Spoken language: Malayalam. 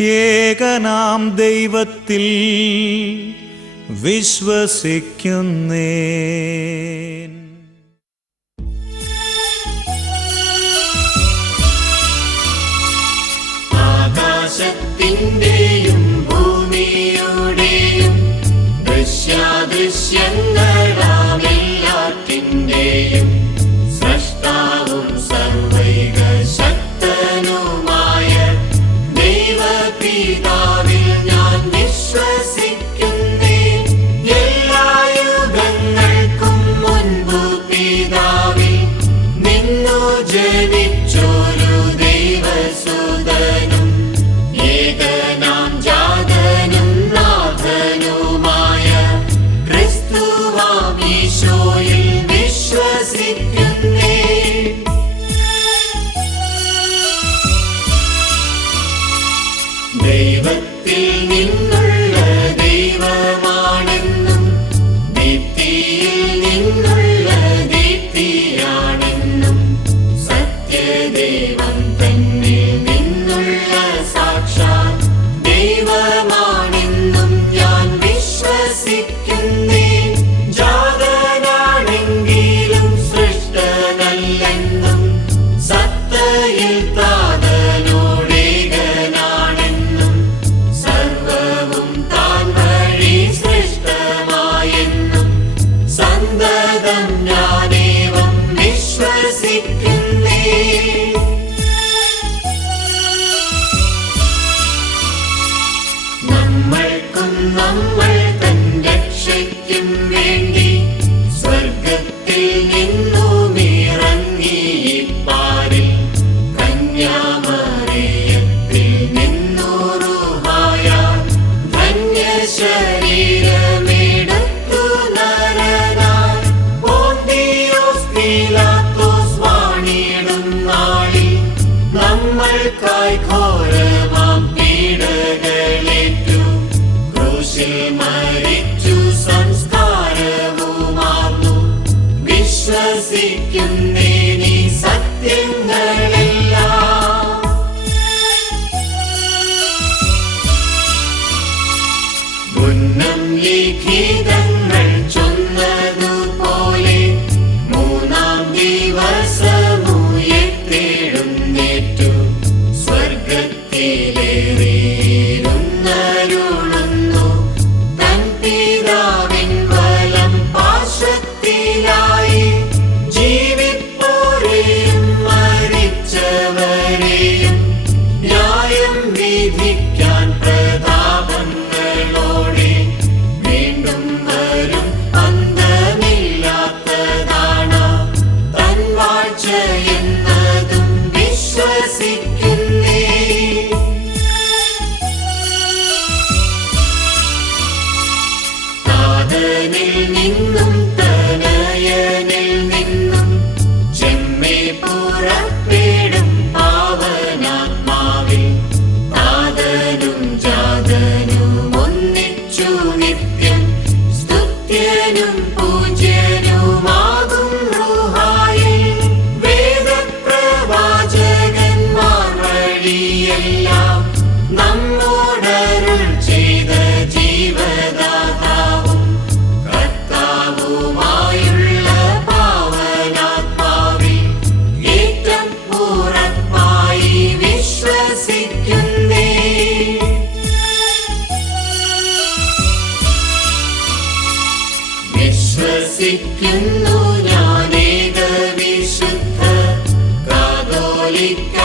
ഏകനാം ദൈവത്തിൽ വിശ്വസിക്കുന്നേൻ. ആകാശത്തിന്റെയും ഭൂമിയുടെയും ദൃശ്യാദൃശ്യങ്ങളാമെല്ലാറ്റിന്റെയും സ്രഷ്ടാവും സർവൈക ശക്തനുമായ ദൈവപിതാവിൽ ഞാൻ വിശ്വസിക്കുന്നേൻ. എല്ലാ യുഗങ്ങൾക്കും മുൻപ് പിതാവിൽ നിന്നു ജനിച്ചൊരു ദൈവസുതനും ഏകനാം ജാതനും നാഥനുമായ ക്രിസ്തുവാം ഈശോയിൽ വിശ്വസിക്കുന്നേൻ. ദൈവത്തിൽ നിന്നുള്ള ദൈവമാണെന്നും ദീപ്തിയിൽ നിന്നുള്ള ദീപ്തിയാണെന്നും സത്യദൈവം തന്നിൽ നിന്നുള്ള സാക്ഷാൽ ദൈവമാണെന്നും ഞാൻ വിശ്വസിക്കുന്നേൻ. ജാതനാണെങ്കിലും സൃഷ്ടനല്ലെന്നും സത്തയിൽ താതനോടേകനാണെന്നും സർവവും താൻ വഴി സൃഷ്ടമായെന്നും സന്തതം ഞാനേവം വിശ്വസിക്കുന്നേൻ. നമ്മൾക്കും നമ്മൾ തൻ രക്ഷയ്ക്കും വേണ്ടി സ്വർഗത്തിൽ നിന്നുമിറങ്ങി പാരിൽ കന്യാമറിയത്തിൽ നിന്നു റൂഹായാൽ ധന്യശരീരമെടുത്തു നരനായി പോന്തിയോസ് പീലാത്തോസ് വാണിടും നാളിൽ നമ്മൾക്കായി ഘോരമാം പീഡകളേറ്റു ക്രൂശിൽ മരിച്ചു സംസ്കാരവുമാർന്നു. വിശ്വസിക്കുന്നേനീ സത്യങ്ങളെല്ലാം. മുന്നം ലിഖിതങ്ങൾ ചൊന്നതുപോലെ മൂന്നാം ദിവസമുയർത്തെഴുന്നേറ്റു സ്വർഗത്തിലേറിയിരുന്നരുളുന്നു തൻ പിതാവിൻ വലം പാർശ്വത്തിലായി. ജീവിപ്പോരെയും മരിച്ചവരെയും ന്യായം വിധിക്കാൻ പ്രതാപങ്ങളോടെ വീണ്ടും വരും അന്തമില്ലാത്തതാണ് തൻ വാഴ്ച എന്നതും വിശ്വസിക്കുന്നേൻ. താതനിൽ നിന്നും തനയനിൽ നിന്നും ചെമ്മേ പുറപ്പെടും പാവനാത്മാവിൽ താതനും ജാതനും ഒന്നിച്ചു നിത്യം സ്തുത്യനും പൂജ്യനുമാകും റൂഹായിൽ. വേദപ്രവാചകന്മാർ വഴിയെല്ലാം നമ്മോടരുൾ ചെയ്ത ജീവദാതാവും കർത്താവുമായുള്ള പാവനാത്മാവിൽ ഏറ്റം ഉറപ്പായി വിശ്വസിക്കുന്നേൻ. വിശ്വസിക്കുന്നു ഞാനേക വിശുദ്ധ കാതോലിക്ക